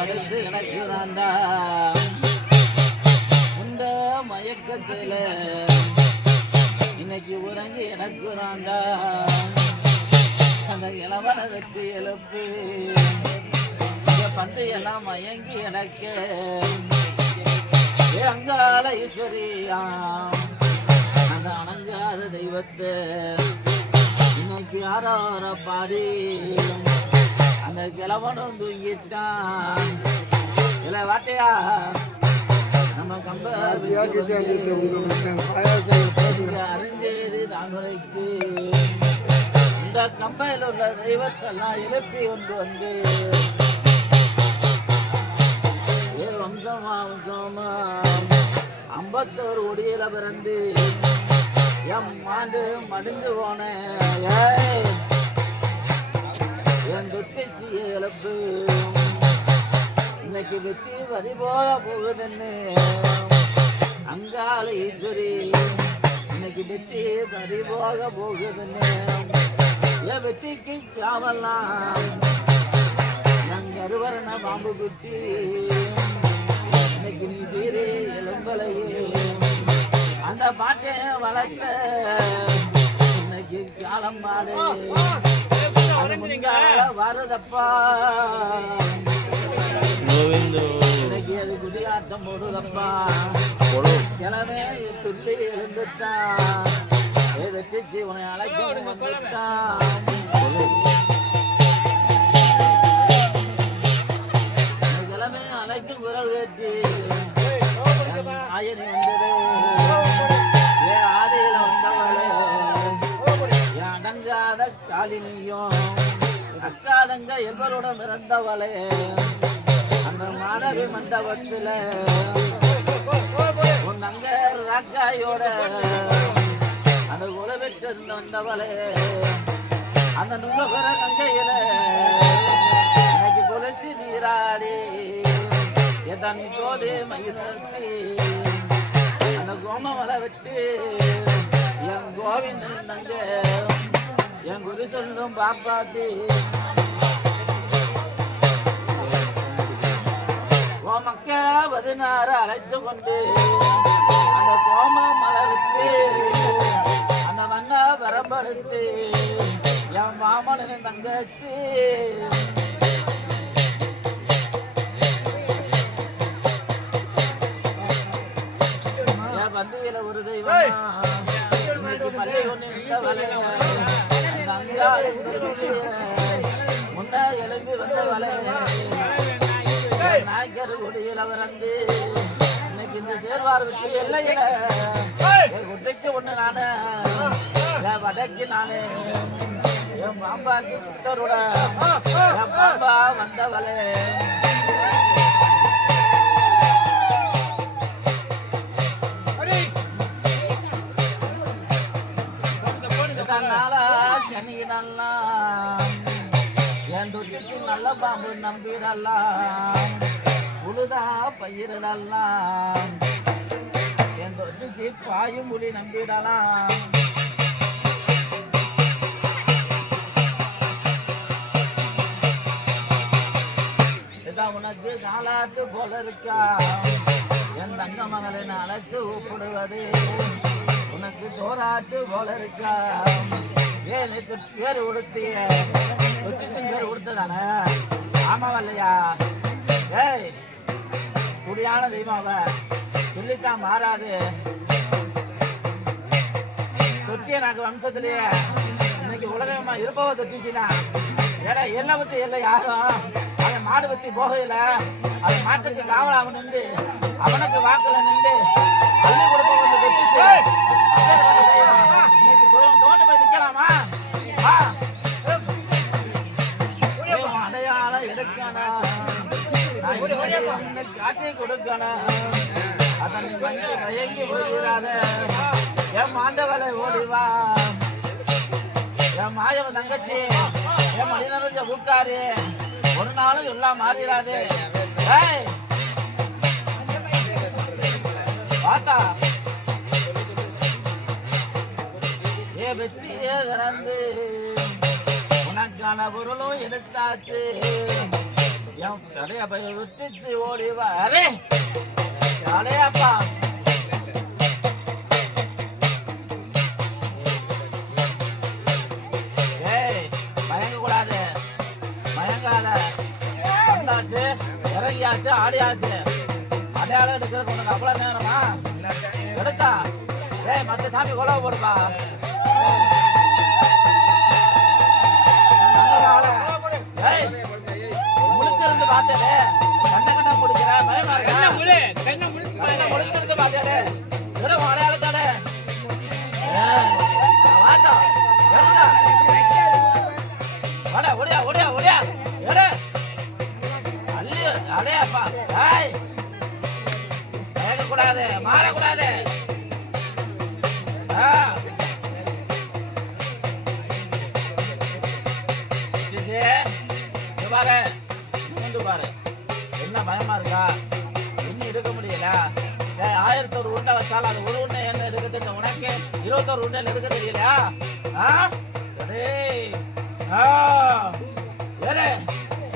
அடுத்து எனக்குறாண்டா உண்ட மயக்கத்துல இன்னைக்கு உறங்கி எனக்குறாண்டா அந்த இளவனதுக்கு எழுப்பு பந்து எல்லாம் மயங்கி எனக்கு அங்கால ஈஸ்வரியா அந்த அணங்காத தெய்வத்தை இன்னைக்கு யாரோர பாடி அந்த கிழவனும் தூங்கிட்டான். இல்ல வாட்டையா நம்ம கம்ப அறிஞ்சேது தாங்களுக்கு இந்த கம்பையில் உள்ள தெய்வத்தெல்லாம் எழுப்பி கொண்டு வந்து வம்சமா வம்சமா 51 ஒடியில பிறந்து எம் மாண்டு மடிந்து போனேன் என் தொட்டிச்சிய இழப்பு இன்னைக்கு வெற்றி வரி போக போகுதுன்னு அங்கால ஈஸ்வரி இன்னைக்கு வெற்றி வரி போக போகுதுன்னு என் வெற்றிக்கு சாவலாம் என் கருவரண பாம்பு குட்டி இன்னைக்கு நீ சீரே எலும்பலையே அந்த பாட்டை வளர்த்த இன்னைக்கு காலம் பாடு வருதப்பா இன்னைக்கு அது குடியாட்டம் போடுதப்பா கிழமை துள்ளி எழுந்துட்டான் வெற்றிச்சு உன்னை அழைக்க வந்துட்டான் கிழமை அழைக்கும் குரல் கேட்டு ஆயனி வந்தது ஆதியில வந்தவளே அடங்காத காலினியும் அக்காதங்க எல்வருடன் இறந்தவளே அந்த மாணவி மண்டபத்தில் உன் அங்க ராக்காயோட அந்த உறவிட்டு வந்தவளே அந்த நுங்கபுர கங்கையில இன்னைக்கு குளிச்சு நீராடி எதன் தோது மயில் நிறுத்தி அந்த கோமமலை விட்டு என் கோவிந்தன் தங்க என் குரு சொல்லும் பாப்பாத்தி மக்க 16 அழைத்து கொண்டு அந்த கோம மலை விட்டு அந்த மண்ணா வரம்படுத்து என் மாமனின் தங்கச்சி என் பந்தியில ஒரு தெய்வம் பள்ளி ஒன்று நின்றவளே அந்த அங்காளி முன்ன எழுப்பி வந்தவளே நாய்க்கர் குடியில வந்து இன்னைக்கு இந்த சேர்வாருக்கு எல்லையில குட்டைக்கு ஒண்ணு நானு என் வடக்கு நானு என் பாம்பாக்கு புத்தரோட என் பாம்பா வந்தவளே என் தொட்டிக்கு நல்ல பாம்பு நம்பிடலாம் உழுதா பயிரிடலாம் என் தொட்டிக்கு பாயும் புலி நம்பிடலாம் இதான் உனக்கு நாளாட்டு போல இருக்கா என் தங்க மகளின் அழைத்து ஒப்பிடுவது உனக்கு தோராட்டு போல இருக்கா ஏனுக்கு பேர் உடுத்திய பேர் உடுத்ததானே ஆமாவா இல்லையா ஏய் குடியான தெய்வம் சொல்லித்தான் மாறாது தொட்டிய நாக்கு வம்சத்திலேயே இன்னைக்கு உலகமா இருப்பவ தொட்டிச்சுனா ஏன்னா என்ன பற்றி இல்லை யாரும் அவன் மாடு பற்றி போகல அவன் மாட்டுக்கு காவல் அவன் நின்று அவனுக்கு வாக்குல நின்று அள்ளி கொடுப்பவங்க தொட்டிச்சு இன்னைக்கு தோண்டு போய் நிக்கலாமா அடையாளம் எடுக்கணும் காட்டி கொடுக்கணும் அதன் கொஞ்சம் தயங்கி போகிறாத என் மாண்டவளை ஓடிவா என் மாயவன் தங்கச்சி என் மனிதனஞ்ச ஊக்காரு ஒரு நாளும் எல்லாம் மாறிடாது பார்த்தா ஏ வெற்றியே திறந்து உனக்கான பொருளும் எடுத்தாச்சு என் கடைய போய் விட்டுச்சு ஓடி வரே அடையாப்பா ஏய் மயங்க கூடாது மயங்காத வந்தாச்சு இறங்கியாச்சு ஆடியாச்சு அடையாளம் எடுக்கிறது உனக்கு அவ்வளவு நேரமா எடுத்தா ஏய் மத்த சாமி கொலவை போடுப்பா முடிச்சிருந்து பார்த்தே கண்ண கண்ண முடிக்கிற பயமா முடிச்சிருந்து பார்த்தே அடையாளத்தானே வாடா ஒடியா ஒடியா ஒடியா அள்ளி அடையாப்பா கூடாது மாறக்கூடாது பாரு பாரு என்ன பயமா இருக்கா இன்னும் எடுக்க முடியல 1001 உருண்டை வச்சாலும் அது ஒரு உருண்டை என்ன எடுக்க தெரியும் உனக்கு 21 உருண்டையில் எடுக்க தெரியலையா வேறு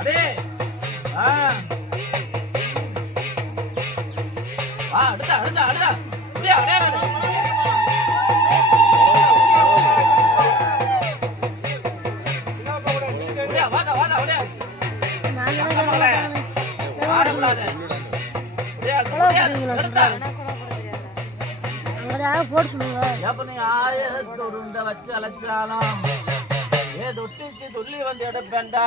அடே அடுத்த அடுத்த அடுத்த அப்படியா வச்சு அழைச்சாலும் தொட்டிச்சு துள்ளி வந்து எடுப்பேன்டா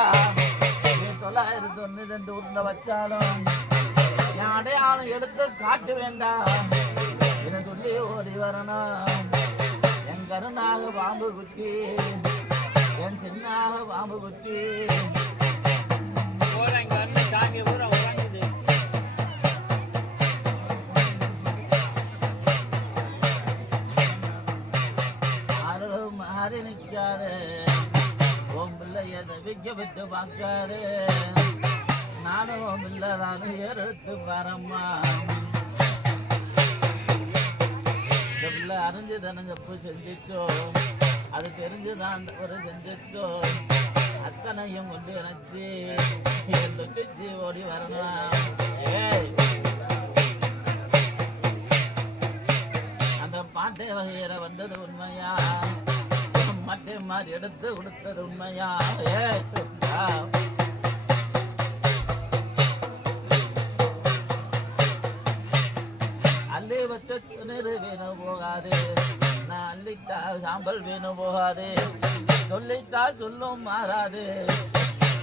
901 உருண்டை வச்சாலும் என் அடையாளம் எடுத்து காட்டு வேண்டாம் என சொல்லி ஓடி வரணும் என் கருணாக பாம்பு குத்தி என் சின்னாக பாம்பு குத்தி மாறி நிற்காது உன் பிள்ளைய விக்க விட்டு பார்க்காது நானும் இல்லதானு எடுத்து பாரம்மா இந்த பிள்ளை அறிஞ்சு தனங்கப்பு செஞ்சிச்சோ அது தெரிஞ்சுதான் ஒரு செஞ்சிச்சோ அத்தனையும் கொண்டு நினைச்சு தொட்டிச்சு ஓடி வரணும் அந்த பாட்டை வகையில வந்தது உண்மையா மட்டை மாதிரி எடுத்து கொடுத்தது உண்மையா அள்ளி வச்ச துணிறு வேணும் போகாது நான் அள்ளிட்டா சாம்பல் வேணும் போகாது சொல்லிட்டா சொல்லும் மாறாது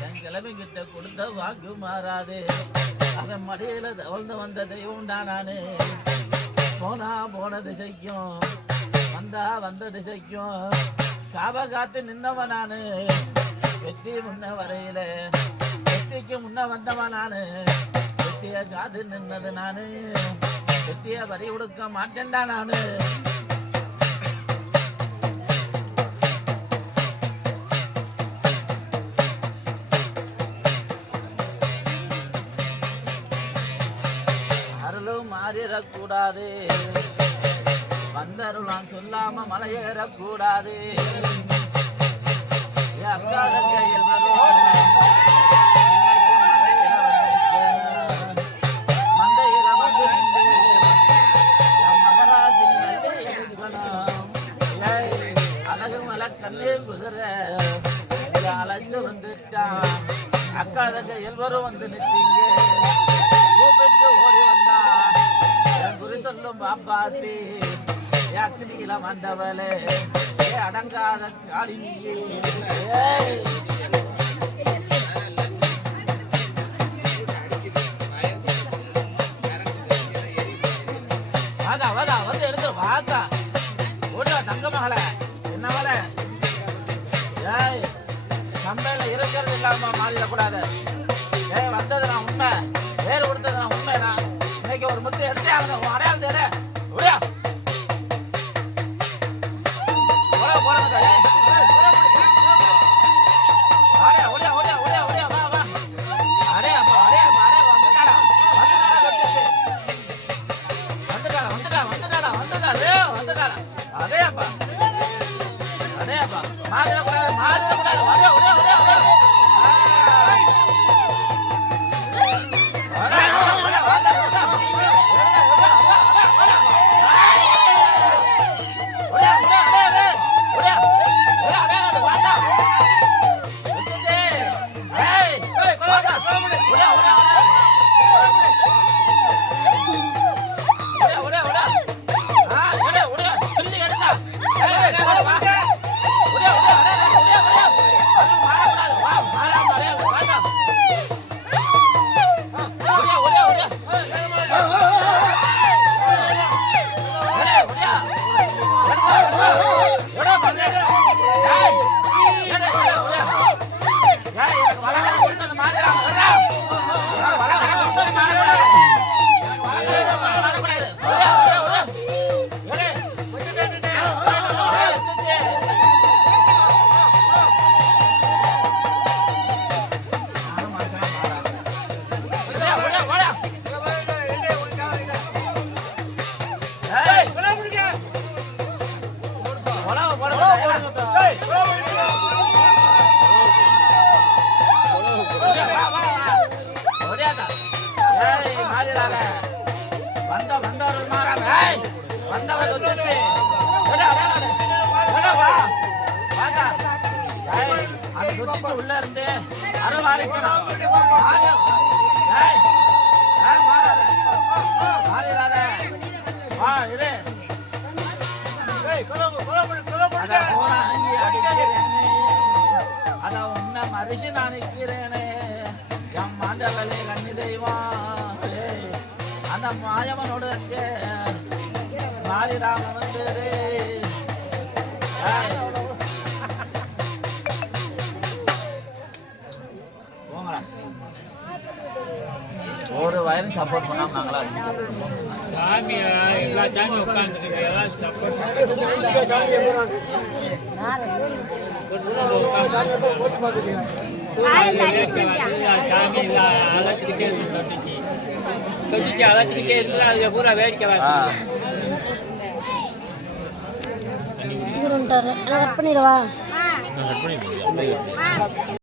என் கிழமை கிட்ட கொடுத்த வாக்கு மாறாது அவன் மடியில தவழ்ந்து வந்த தெய்வம் தான் நானு போனா போன திசைக்கும் வந்தா வந்த திசைக்கும் காப காத்து நின்னவன் நானு வெற்றி முன்ன வரையில வெற்றிக்கு முன்ன வந்தவன் நானு வெற்றிய காத்து நின்னது நானு வெற்றிய வரி கொடுக்க மாட்டேன்டா நானு அருளும் மாறிடக்கூடாது வந்தருளான் சொல்லாம மலையேறக்கூடாது கையில் வரும் மந்தையில வந்து மகராஜின் அழகு மலை கண்ணே குதிரை அழைச்சு வந்துட்டான் அக்கா கையில் வரும் வந்து நிற்கீங்க கூப்பிட்டு ஓடி வந்தான் என் குறி சொல்லும் பாப்பாத்தி அக்னியில வந்தவளே அடங்காத காளினியே வாதா வாதா வந்து எடுத்து வாக்கா ஓடுவா தங்க மகளே என்ன மகளே ஏய் சம்பையில இருக்கிறது இல்லாம மாறிடக்கூடாது வந்தது நான் உண்மை வேறு கொடுத்தது நான் உண்மை நான் இன்னைக்கு ஒரு முத்து எடுத்தே ஆகணும் அடையாளம் தேட முடியா அதேப்பா மாறிடக்கூடாது அடிச்சு உள்ள இருந்து அரவாரிக்கணும். மாறிடாத வா இரு. அத உன்ன மரிசி நான் நிற்கிறேனே என் மாண்டலே கண்ணி தெய்வம் அந்த மாயவனோட மாறிடாம வந்து ஒரு வயலும் சப்போர்ட் பண்ணாம நாங்களா சாமியா எல்லா சாமியும் உட்காந்துருக்கு எல்லாம் சப்போர்ட் சாமி அழைச்சிக்கிட்டே இருக்கு தொட்டிச்சு அழைச்சிக்கிட்டே இருக்குது அதுல பூரா வேடிக்கை பண்ணிடுவா